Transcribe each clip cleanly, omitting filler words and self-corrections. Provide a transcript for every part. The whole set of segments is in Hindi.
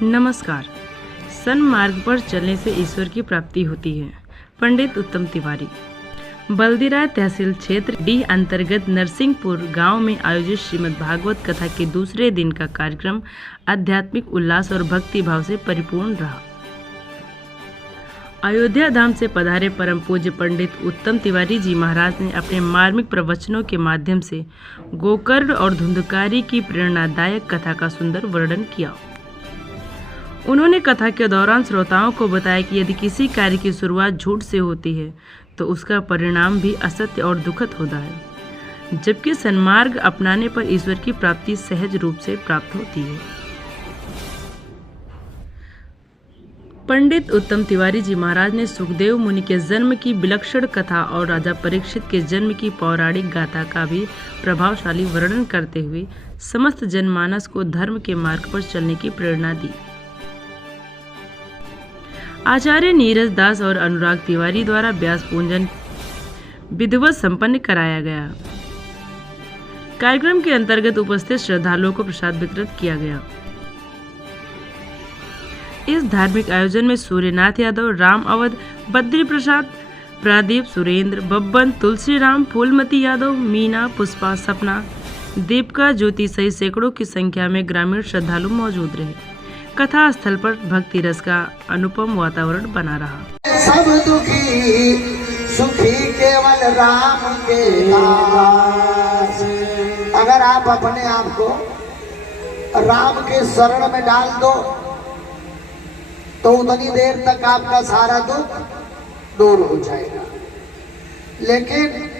नमस्कार। सन्मार्ग पर चलने से ईश्वर की प्राप्ति होती है। पंडित उत्तम तिवारी। बल्दीराय तहसील क्षेत्र डी अंतर्गत नरसिंहपुर गांव में आयोजित श्रीमद् भागवत कथा के दूसरे दिन का कार्यक्रम आध्यात्मिक उल्लास और भक्ति भाव से परिपूर्ण रहा। अयोध्या धाम से पधारे परम पूज्य पंडित उत्तम तिवारी जी महाराज ने अपने मार्मिक प्रवचनों के माध्यम से गोकर्ण और धुंधकारी की प्रेरणादायक कथा का सुंदर वर्णन किया। उन्होंने कथा के दौरान श्रोताओं को बताया कि यदि किसी कार्य की शुरुआत झूठ से होती है तो उसका परिणाम भी असत्य और दुखद होता है, जबकि सन्मार्ग अपनाने पर ईश्वर की प्राप्ति सहज रूप से प्राप्त होती है। पंडित उत्तम तिवारी जी महाराज ने सुखदेव मुनि के जन्म की विलक्षण कथा और राजा परीक्षित के जन्म की पौराणिक गाथा का भी प्रभावशाली वर्णन करते हुए समस्त जनमानस को धर्म के मार्ग पर चलने की प्रेरणा दी। आचार्य नीरज दास और अनुराग तिवारी द्वारा व्यास पूजन विधिवत संपन्न कराया गया। कार्यक्रम के अंतर्गत उपस्थित श्रद्धालुओं को प्रसाद वितरित किया गया। इस धार्मिक आयोजन में सूर्यनाथ यादव, राम अवध, बद्री प्रसाद, प्रदीप, सुरेंद्र, बब्बन, तुलसीराम, फूलमती यादव, मीना, पुष्पा, सपना, दीपिका, ज्योति सहित सैकड़ों की संख्या में ग्रामीण श्रद्धालु मौजूद रहे। कथा स्थल पर भक्ति रस का अनुपम वातावरण बना रहा। सब दुखी सुखी केवल राम के दास। अगर आप अपने आप को राम के शरण में डाल दो तो उतनी देर तक आपका सारा दुख दूर हो जाएगा। लेकिन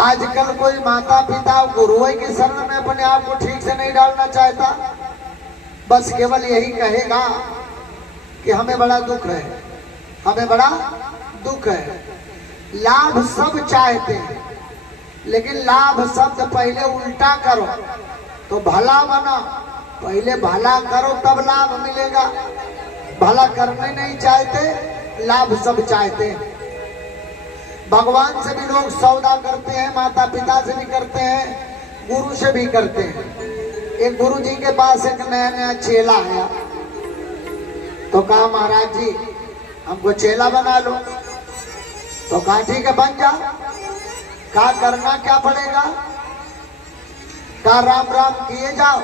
आजकल कोई माता पिता गुरुओं के शरण में अपने आप को ठीक से नहीं डालना चाहता, बस केवल यही कहेगा कि हमें बड़ा दुख है, हमें बड़ा दुख है। लाभ सब चाहते हैं, लेकिन लाभ शब्द पहले उल्टा करो तो भला बना। पहले भला करो तब लाभ मिलेगा। भला करने नहीं चाहते, लाभ सब चाहते हैं। भगवान से भी लोग सौदा करते हैं, माता पिता से भी करते हैं, गुरु से भी करते हैं। एक गुरु जी के पास एक नया नया चेला आया तो कहा, महाराज जी हमको चेला बना लो। तो कहा ठीक है बन जा। कहा करना क्या पड़ेगा? कहा राम राम किए जाओ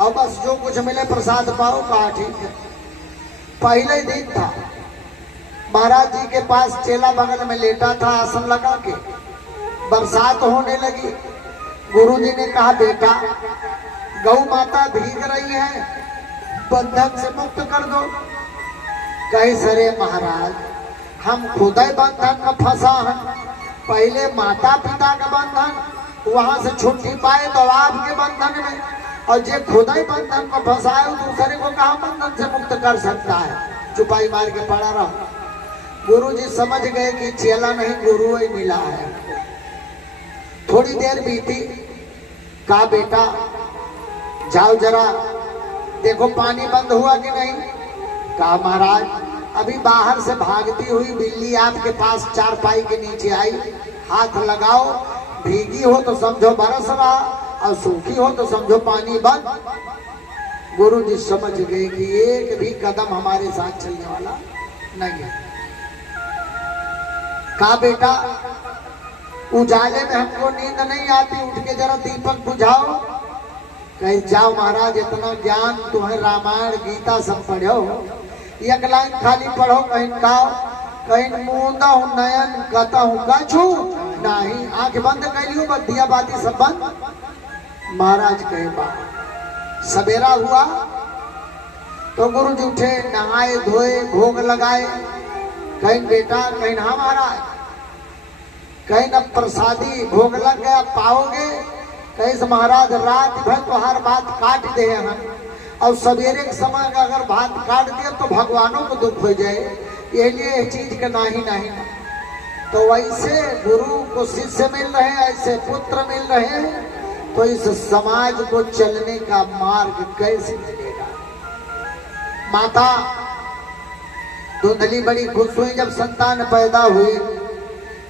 और बस जो कुछ मिले प्रसाद पाओ। कहा ठीक है। पहले दिन था, महाराज जी के पास चेला बगल में लेटा था आसन लगा के। बरसात होने लगी। गुरुजी ने कहा बेटा गौ माता भीग रही है, बंधन से मुक्त कर दो। कहे सरे महाराज हम खुद ही बंधन में फंसा है। पहले माता पिता का बंधन, वहां से छुट्टी पाए तो आपके बंधन में, और जो खुद ही बंधन में फंसा है दूसरे को कहा बंधन से मुक्त कर सकता है। चुपाई मार के पड़ा रहो। गुरुजी समझ गए कि चेला नहीं गुरु ही मिला है। थोड़ी देर बीती। कहा बेटा जाओ जरा देखो पानी बंद हुआ कि नहीं। कहा महाराज अभी बाहर से भागती हुई बिल्ली आपके पास चारपाई के नीचे आई। हाथ लगाओ, भीगी हो तो समझो बरस रहा और सूखी हो तो समझो पानी बंद। गुरु जी समझ गए कि एक भी कदम हमारे साथ चलने वाला नहीं है। कहा बेटा उजाले में हमको नींद नहीं आती, उठ के जरा दीपक बुझाओ। कहीं जाओ महाराज इतना ज्ञान तुम्हें रामायण गीता सब पढ़ो, एक लाइन खाली पढ़ो। कहीं खाओ, कहीं मूंदा हूं नयन कहता हूं कछु नहीं, आंख बंद कर लियो बस दिया बाती सब बंद। महाराज कहे बात। सवेरा हुआ तो गुरु जी उठे, नहाए धोए, भोग लगाए। कहीं बेटा कहीं ना महाराज, कहीं न प्रसादी भोग लग गया पाओगे। कहीं महाराज रात भर तो हर बात काट दे हम, और सवेरे के समय अगर बात काट दिया तो भगवानों को दुख हो जाए, ये लिए चीज का नहीं नहीं। तो वैसे गुरु को शिष्य मिल रहे हैं, ऐसे पुत्र मिल रहे हैं, तो इस समाज को चलने का मार्ग कैसे मिलेगा? माता धुंधली बड़ी खुश हुई जब संतान पैदा हुई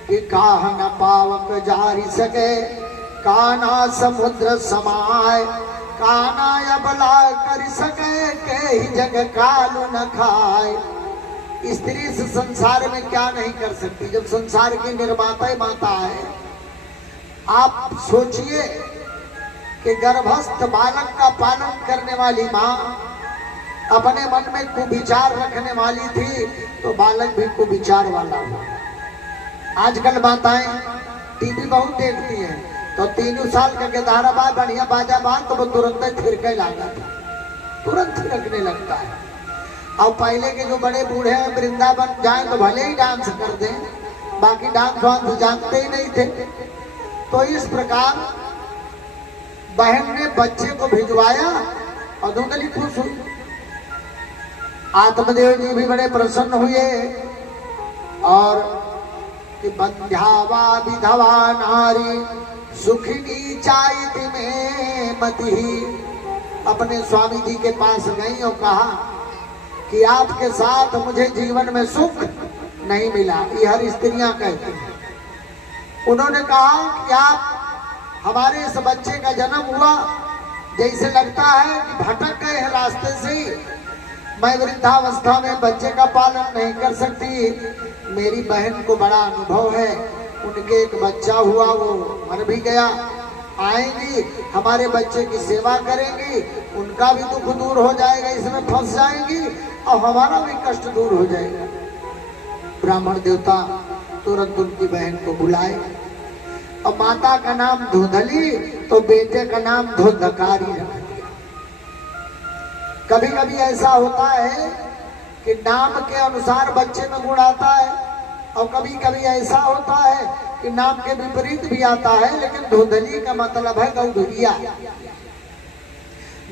कि काह न पावक जारी सके, काना समुद्र समाय, काना अबला कर सके के यही जग कालू न खाए। स्त्री इस संसार में क्या नहीं कर सकती, जब संसार की निर्माता ही माता है। आप सोचिए कि गर्भस्थ बालक का पालन करने वाली माँ अपने मन में कुविचार रखने वाली थी, तो बालक भी कुविचार वाला हुआ। आजकल माताएं टीवी बहुत देखती हैं, तो 3 साल का गेदारा बात बढ़िया बाजा बात तो वो तुरंत थिरके लागा था, तुरंत थिरकने लगता है। और पहले के जो बड़े बूढ़े हैं वृंदावन जाए तो भले ही डांस कर दें, बाकी डांस वांस जानते ही नहीं थे। तो इस प्रकार बहन ने बच्चे को भिजवाया और धुंधली खुश हुई। आत्मदेव जी भी बड़े प्रसन्न हुए और कि बंध्यावा विधवा नारी सुखिनी चाहती में मती, अपने स्वामी जी के पास गई और कहा कि आपके साथ मुझे जीवन में सुख नहीं मिला। ये हर स्त्रियां कहती हैं। उन्होंने कहा कि आप हमारे इस बच्चे का जन्म हुआ, जैसे लगता है कि भटक गए हैं रास्ते से ही। मैं वृद्धावस्था में बच्चे का पालन नहीं कर सकती। मेरी बहन को बड़ा अनुभव है, उनके एक बच्चा हुआ, वो मर भी गया। आएंगी, हमारे बच्चे की सेवा करेंगी, उनका भी दुख दूर हो जाएगा, इसमें फंस जाएंगी और हमारा भी कष्ट दूर हो जाएगा। ब्राह्मण देवता तुरंत उनकी बहन को बुलाए और माता का नाम धुंधली तो बेटे का नाम धुंधकारी रख दिया। कभी कभी ऐसा होता है कि नाम के अनुसार बच्चे में गुण आता है, और कभी कभी ऐसा होता है कि नाम के विपरीत भी आता है। लेकिन धुंधली का मतलब है गौधुरिया।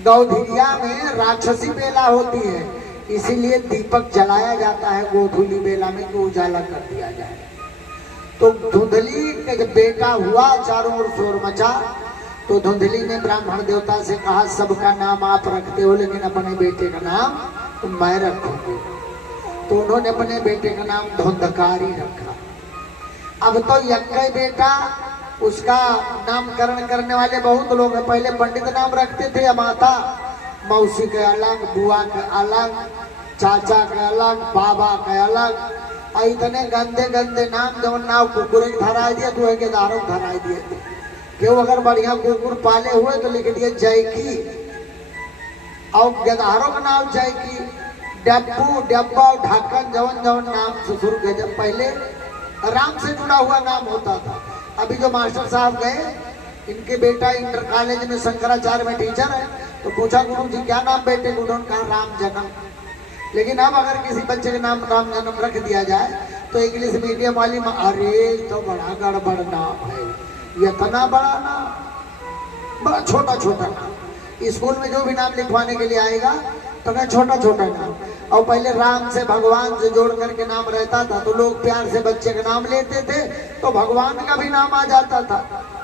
गौधुरिया में राक्षसी बेला होती है, इसीलिए दीपक जलाया जाता है गोधुली बेला में, तो उजाला कर दिया जाए। तो धुंधली का जब बेटा हुआ, चारों ओर शोर मचा, तो धुंधली ने ब्राह्मण देवता से कहा सबका नाम आप रखते हो, लेकिन अपने बेटे का नाम तो मैं रखूंगी। तो उन्होंने अपने बेटे का नाम धुंधकारी रखा। अब तो यक्कई बेटा, उसका नामकरण करने वाले बहुत लोग हैं। पहले पंडित नाम रखते थे, माता मौसी के अलग, बुआ के अलग, चाचा के अलग, बाबा के अलग, इतने गंदे गंदे नाम। जब नाम कुकुर धरा दिया तो एक दारों धरा दिए थे। क्यों? अगर बढ़िया कुकुर पाले हुए तो लिख दिए जयकी, और गधारों का नाम जयकी, डब्बू, डब्बा, ढक्कन, जवन जवन नाम ससुर के जब पहले राम से जुड़ा हुआ नाम होता था। अभी जो मास्टर साहब गए, इनके बेटा इंटर कॉलेज में शंकराचार्य में टीचर है, तो पूछा गुरु जी क्या नाम बेटे को? उन्होंने कहा राम जन्म। लेकिन अब अगर किसी बच्चे के नाम राम जन्म रख दिया जाए तो इंग्लिश मीडियम वाली माँ, अरे तो बड़ा गड़बड़ नाम है, ये इतना बड़ा नाम, बड़ा छोटा छोटा नाम। स्कूल में जो भी नाम लिखवाने के लिए आएगा तो मैं छोटा छोटा नाम। और पहले राम से भगवान से जोड़ करके नाम रहता था, तो लोग प्यार से बच्चे का नाम लेते थे, तो भगवान का भी नाम आ जाता था।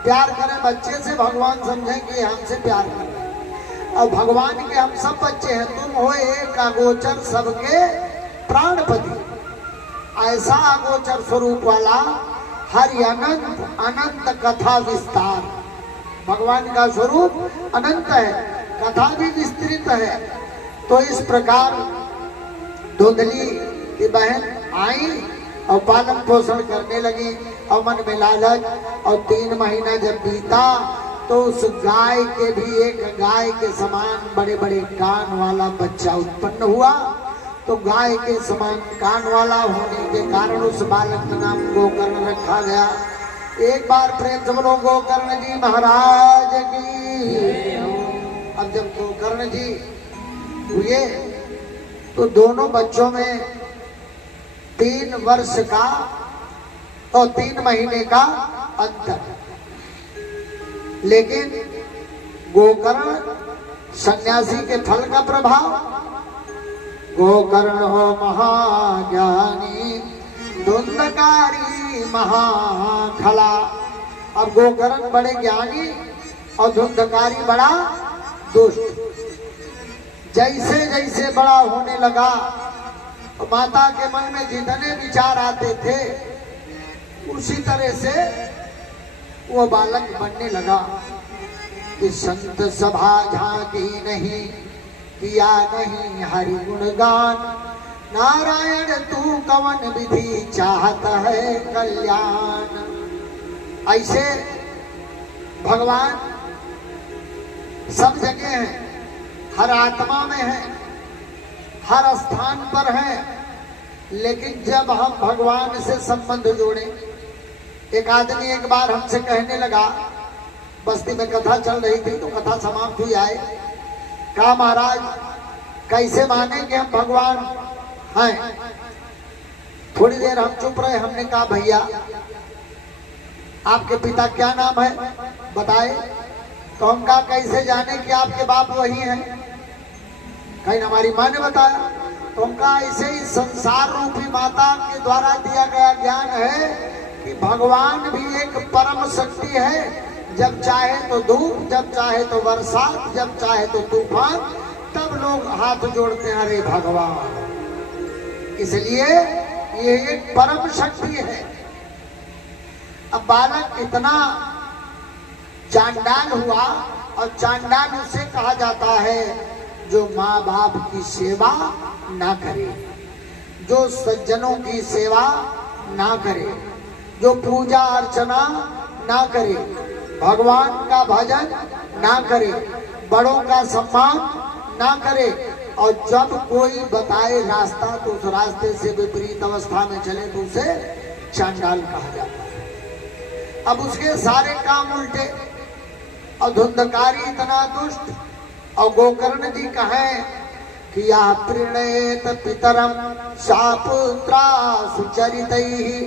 प्यार करें बच्चे से, भगवान समझें कि हमसे प्यार कर रहे हैं। और भगवान के हम सब बच्चे हैं। तुम हो एक अगोचर सबके प्राणपति, ऐसा अगोचर स्वरूप वाला हरि अनंत अनंत कथा विस्तार। भगवान का स्वरूप अनंत है, कथा भी विस्तृत है। तो इस प्रकार धुंधली की बहन आई और पालन पोषण करने लगी, और मन में लालच। और 3 महीना जब बीता तो उस गाय के भी एक गाय के समान बड़े बड़े कान वाला बच्चा उत्पन्न हुआ। तो गाय के समान कान वाला होने के कारण उस बालक का नाम गोकर्ण रखा गया। एक बार प्रेम से बोलो गोकर्ण जी महाराज की। अब जब गोकर्ण जी हुए तो दोनों बच्चों में 3 वर्ष का और 3 महीने का अंतर। लेकिन गोकर्ण सन्यासी के फल का प्रभाव, गोकर्ण हो महाज्ञानी धुंधकारी महाखला। अब गोकर्ण बड़े ज्ञानी और धुंधकारी बड़ा दुष्ट। जैसे जैसे बड़ा होने लगा तो माता के मन में जितने विचार आते थे उसी तरह से वो बालक बनने लगा कि संत सभा झांकी नहीं, किया नहीं हरि गुणगान। नारायण तू कवन विधि चाहता है कल्याण। ऐसे भगवान सब जगह है, हर आत्मा में है, हर स्थान पर है। लेकिन जब हम भगवान से संबंध जोड़े, एक आदमी एक बार हमसे कहने लगा, बस्ती में कथा चल रही थी तो कथा समाप्त हुई आए, कहा महाराज कैसे माने कि हम भगवान हैं। थोड़ी देर हम चुप रहे। हमने कहा भैया आपके पिता क्या नाम है बताए। तो हम कहा कैसे जाने कि आपके बाप वही हैं। कहीं हमारी माँ ने बताया। तो हम कहा ऐसे ही संसार रूपी माता के द्वारा दिया गया ज्ञान है कि भगवान भी एक परम शक्ति है। जब चाहे तो धूप, जब चाहे तो बरसात, जब चाहे तो तूफान, तब लोग हाथ जोड़ते हैं अरे भगवान। इसलिए ये एक परम शक्ति है। अब बालक इतना चांडाल हुआ, और चांडाल उसे कहा जाता है जो माँ बाप की सेवा ना करे, जो सज्जनों की सेवा ना करे, जो पूजा अर्चना ना करे, भगवान का भजन ना करे, बड़ों का सम्मान ना करे, और जब कोई बताए रास्ता तो उस रास्ते से विपरीत अवस्था में चले तो उसे चांडाल कहा जाता है। अब उसके सारे काम उल्टे, और धुंधकारी इतना दुष्ट। और गोकर्ण जी कहें कि या प्रणेत पितरम शापुत्रा सुचरितैहि,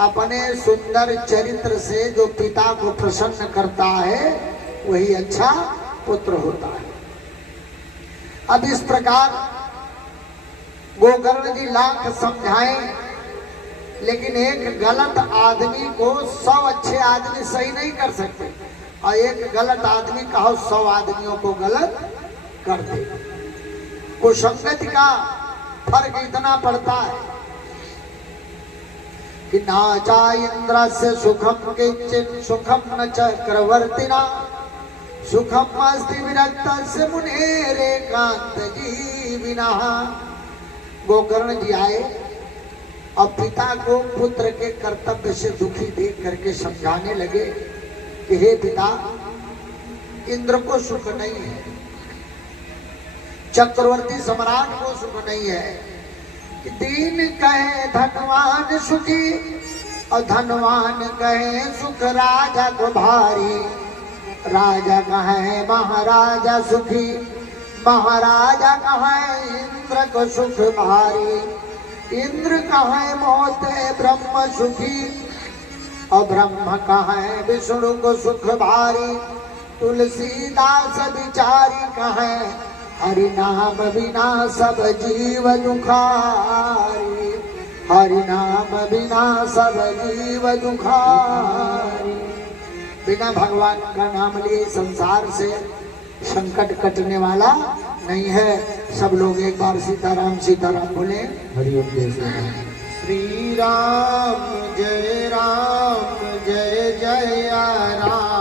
अपने सुंदर चरित्र से जो पिता को प्रसन्न करता है वही अच्छा पुत्र होता है। अब इस प्रकार गोकर्ण जी लाख समझाएं, लेकिन एक गलत आदमी को 100 अच्छे आदमी सही नहीं कर सकते, और एक गलत आदमी कहो 100 आदमियों को गलत कर दे। कुसंगति का फर्क इतना पड़ता है कि नाचा इंद्र से सुखम किंचिन सुखम न चक्रवर्तिना, सुखम अस्ति विरक्त से मुनेरे कांत जीविना। गोकर्ण जी आए और पिता को पुत्र के कर्तव्य से दुखी देख करके समझाने लगे कि हे पिता, इंद्र को सुख नहीं है, चक्रवर्ती सम्राट को सुख नहीं है। कि दीन कहे धनवान सुखी, और धनवान कहे सुख राजा को भारी। राजा कहे महाराजा सुखी, महाराजा कहे इंद्र को सुख भारी। इंद्र कहे मोते ब्रह्म सुखी, और ब्रह्म कहे विष्णु को सुख भारी। तुलसीदास विचारी कहे हरि नाम बिना सब जीव दुखारी। हरि नाम बिना सब जीव दुखारी। बिना भगवान का नाम लिए संसार से संकट कटने वाला नहीं है। सब लोग एक बार सीताराम सीताराम बोले। हरिओम जय श्री राम। श्री राम जय जय राम।